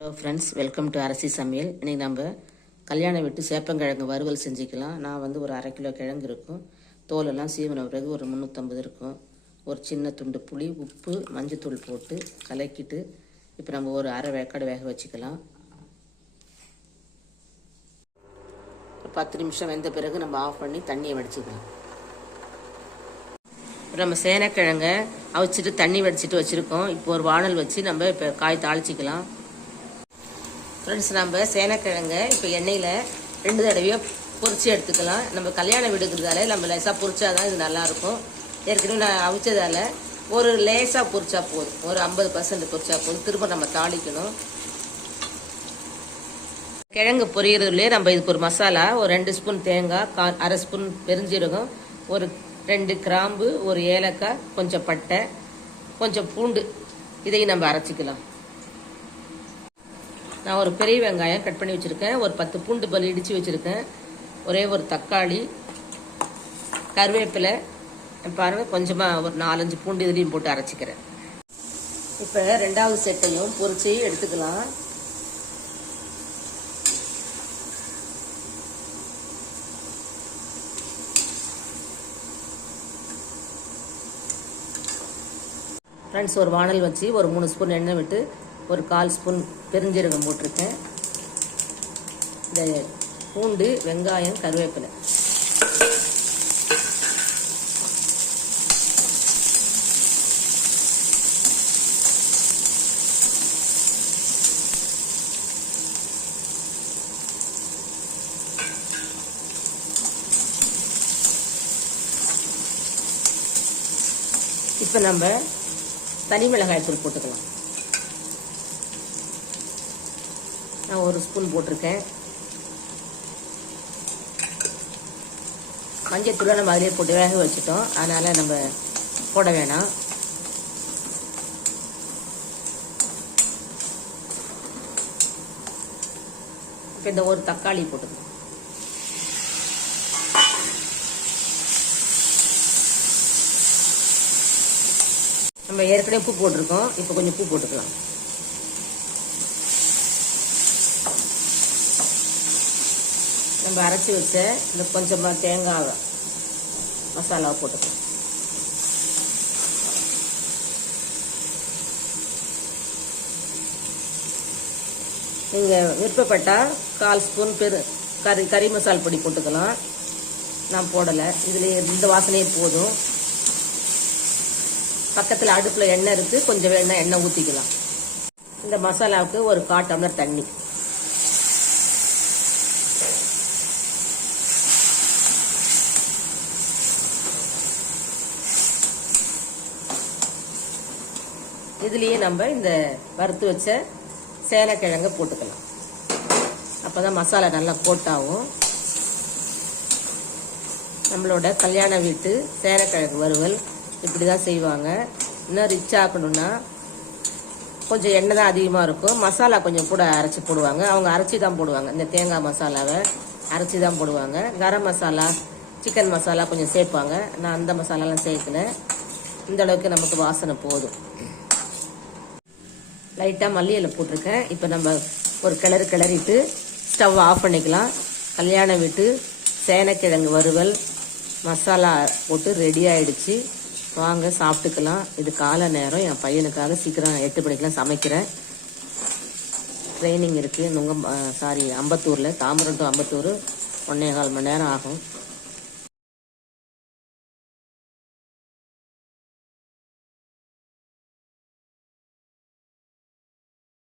Hello friends welcome to Arasi Samayal இன்னைக்கு நம்ம கல்யாணம் விட்டு சேப்பங்கிழங்கு வறுவல் செஞ்சுக்கலாம். நான் வந்து ஒரு அரை கிலோ கிழங்கு இருக்கும். தோலெல்லாம் சீவன பிறகு ஒரு முந்நூற்றம்பது இருக்கும். ஒரு சின்ன துண்டு புளி உப்பு மஞ்சத்தூள் போட்டு கலக்கிட்டு இப்போ நம்ம ஒரு அரை வேக்காடு வேக வச்சுக்கலாம். ஒரு பத்து நிமிஷம் வெந்த பிறகு நம்ம ஆஃப் பண்ணி தண்ணியை வடிச்சுக்கலாம். இப்போ நம்ம சேனக்கிழங்க அவிச்சிட்டு தண்ணி வடிச்சிட்டு வச்சுருக்கோம். இப்போ ஒரு வானல் வச்சு நம்ம இப்போ காய் தாளிச்சிக்கலாம். ஃப்ரெண்ட்ஸ் நம்ம சேனக்கிழங்க இப்போ எண்ணெயில் ரெண்டு தடவையோ பொறிச்சு எடுத்துக்கலாம். நம்ம கல்யாணம் விடுக்கிறதால நம்ம லேசாக பொரிச்சாதான் இது நல்லாயிருக்கும். ஏற்கனவே நான் அவிச்சதால ஒரு லேசாக பொறிச்சா போதும். ஒரு ஐம்பது பர்சன்ட் பொறிச்சா போதும். திரும்ப நம்ம தாளிக்கணும். கிழங்கு பொரியறதுலேயே நம்ம இதுக்கு ஒரு மசாலா ஒரு ரெண்டு ஸ்பூன் தேங்காய் கா அரை ஸ்பூன் பெருஞ்சீரகம் ஒரு ரெண்டு கிராம்பு ஒரு ஏலக்காய் கொஞ்சம் பட்டை கொஞ்சம் பூண்டு இதையும் நம்ம அரைச்சிக்கலாம். நான் ஒரு பெரிய வெங்காயம் கட் பண்ணி வச்சுருக்கேன். ஒரு பத்து பூண்டு பல் இடித்து வச்சுருக்கேன். ஒரே ஒரு தக்காளி கருவேப்பிலை பாருங்கள் கொஞ்சமாக ஒரு நாலஞ்சு பூண்டு இதுலேயும் போட்டு அரைச்சிக்கிறேன். இப்போ ரெண்டாவது செட்டையும் பொரிச்சு எடுத்துக்கலாம். ஃப்ரெண்ட்ஸ் ஒரு வானல் வச்சு ஒரு மூணு ஸ்பூன் எண்ணெய் விட்டு ஒரு கால் ஸ்பூன் பெருஞ்சீரகம் போட்டிருக்கேன். இந்த பூண்டு வெங்காயம் கருவேப்பிலை. இப்போ நம்ம தனி மிளகாய் தூள் போட்டுக்கலாம். நான் ஒரு ஸ்பூன் போட்டிருக்கேன். மஞ்சத்தூளை நம்ம அதிலே போட்டு வேக வச்சுட்டோம். அதனால் நம்ம போட வேணாம். இப்போ இந்த ஒரு தக்காளி போட்டுக்கணும். நம்ம ஏற்கனவே உப்பு போட்டிருக்கோம். இப்போ கொஞ்சம் உப்பு போட்டுக்கலாம். நம்ம அரைச்சி வச்ச இந்த கொஞ்சமாக தேங்காய் மசாலாவை போட்டுக்கலாம். நீங்கள் விருப்பப்பட்டால் கால் ஸ்பூன் பெரு கறி கறி மசால் பொடி போட்டுக்கலாம். நான் போடலை. இதில் இந்த வாசனையே போதும். பக்கத்தில் அடுப்பில் எண்ணெய் இருக்குது கொஞ்சம் வேணால் எண்ணெய் ஊற்றிக்கலாம் இந்த மசாலாவுக்கு ஒரு கால் டம்ளர் தண்ணி. இதுலேயே நம்ம இந்த வறுத்து வச்ச சேனக்கிழங்க போட்டுக்கலாம். அப்போ தான் மசாலா நல்லா கோட்டாகும் நம்மளோட கல்யாண வீட்டு சேனக்கிழங்கு வறுவல் இப்படி தான் செய்வாங்க. இன்னும் ரிச் ஆக்கணும்னா கொஞ்சம் எண்ணெய் தான் அதிகமாக இருக்கும். மசாலா கொஞ்சம் கூட அரைச்சி போடுவாங்க. அவங்க அரைச்சி தான் போடுவாங்க. இந்த தேங்காய் மசாலாவை அரைச்சி தான் போடுவாங்க. கரம் மசாலா சிக்கன் மசாலா கொஞ்சம் சேர்ப்பாங்க. நான் அந்த மசாலாலாம் சேர்க்கல. இந்த அளவுக்கு நமக்கு வாசனை போதும். லைட்டாக மல்லி இலை போட்டிருக்கேன். இப்போ நம்ம ஒரு கிளறு கிளறிட்டு ஸ்டவ் ஆஃப் பண்ணிக்கலாம். கல்யாணம் விட்டு சேனக்கிழங்கு வறுவல் மசாலா போட்டு ரெடி ஆயிடுச்சு. வாங்க சாப்பிட்டுக்கலாம். இது காலை நேரம். என் பையனுக்காக சீக்கிரம் எட்டு மணிக்கெலாம் சமைக்கிறேன். ட்ரைனிங் இருக்குது நுங்க சாரி அம்பத்தூரில் தாம்பரம் டு அம்பத்தூர் ஒன்றே கால் மணி நேரம் ஆகும்.